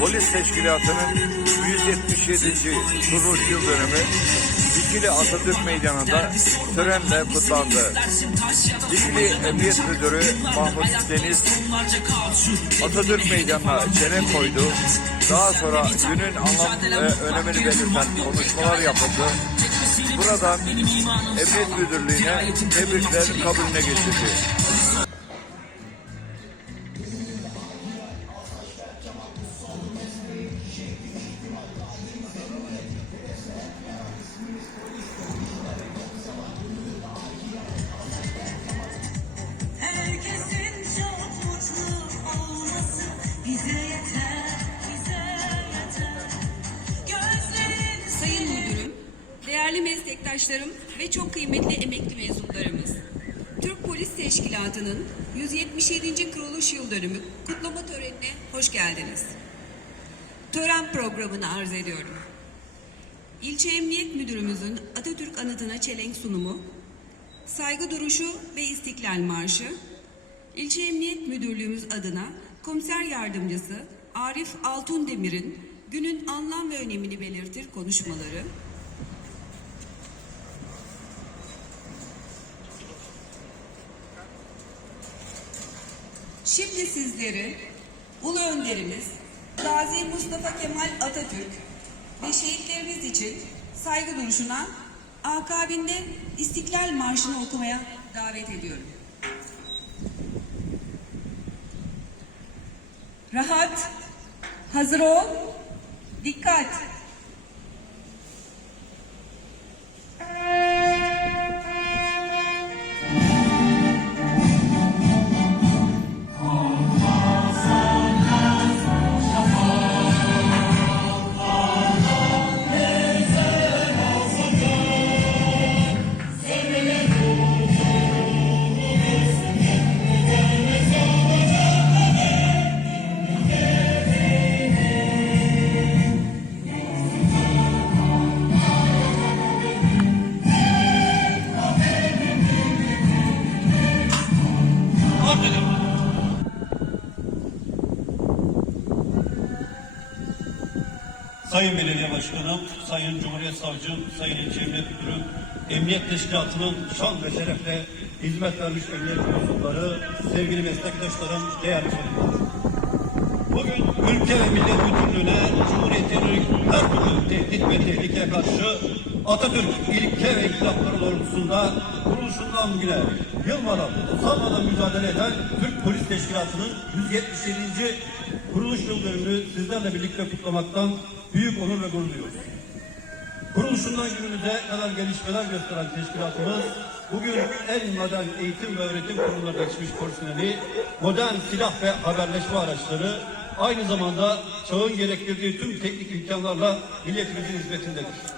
Polis Teşkilatı'nın 177. kuruluş yıl dönümü Dikili Atatürk Meydanı'nda törenle kutlandı. Dikili Emniyet Müdürü Mahmut Deniz Atatürk Meydanı'na çene koydu. Daha sonra günün anlam ve önemini belirten konuşmalar yapıldı. Buradan Emniyet Müdürlüğü'ne tebriklerin kabulüne geçildi. Meslektaşlarım ve çok kıymetli emekli mezunlarımız. Türk Polis Teşkilatı'nın 177. kuruluş yıl dönümü kutlama törenine hoş geldiniz. Tören programını arz ediyorum. İlçe Emniyet Müdürümüzün Atatürk anıtına çelenk sunumu, saygı duruşu ve istiklal marşı, İlçe Emniyet Müdürlüğümüz adına Komiser Yardımcısı Arif Altundemir'in günün anlam ve önemini belirtir konuşmaları, Şimdi sizleri Ulu Önderimiz Gazi Mustafa Kemal Atatürk ve şehitlerimiz için saygı duruşuna akabinde İstiklal Marşı'nı okumaya davet ediyorum. Rahat, hazır ol, dikkat. Sayın Belediye Başkanım, Sayın Cumhuriyet Savcım, Sayın İlçe Emniyet Emniyet Teşkilatı'nın şan ve şerefle hizmet vermiş emniyet mensupları, sevgili meslektaşlarım, değerli konuklar. Bugün ülke ve millet bütünlüğüne, Cumhuriyet'in her türlü tehdit ve tehlikeye karşı Atatürk ilke ve inkılapları doğrultusunda kuruluşundan bugüne yılmadan, usanmadan mücadele eden Türk Polis Teşkilatı'nın 177. kuruluş yıl dönümünü sizlerle birlikte kutlamaktan büyük onur ve gurur duyuyoruz. Kuruluşundan günümüze kadar gelişmeler gösteren teşkilatımız bugün en modern eğitim ve öğretim kurumlarına geçmiş personeli, modern silah ve haberleşme araçları, aynı zamanda çağın gerektirdiği tüm teknik imkanlarla milletimizin hizmetindedir.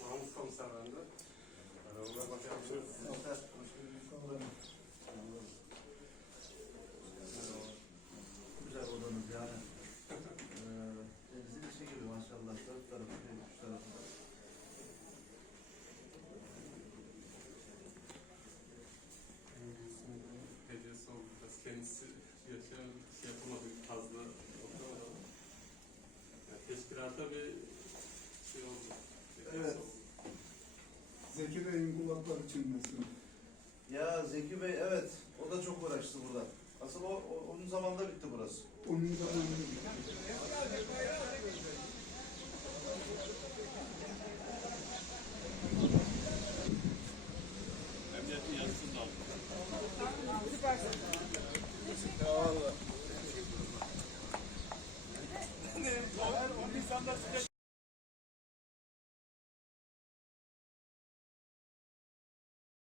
Mahmut komiser bende. Merhabalar başkanım. Güzel içi gibi maşallah. Dört tarafı, üç tarafı. Hediyesi oldu. Biraz kendisi yaşayan şey fazla. Yani bir şey oldu. Evet. Zeki Fotoğraflar için. Ya Zeki Bey evet o da çok uğraştı burada. Asıl o, o- onun zamanında bitti burası. Onun zamanında bitti. Vallahi.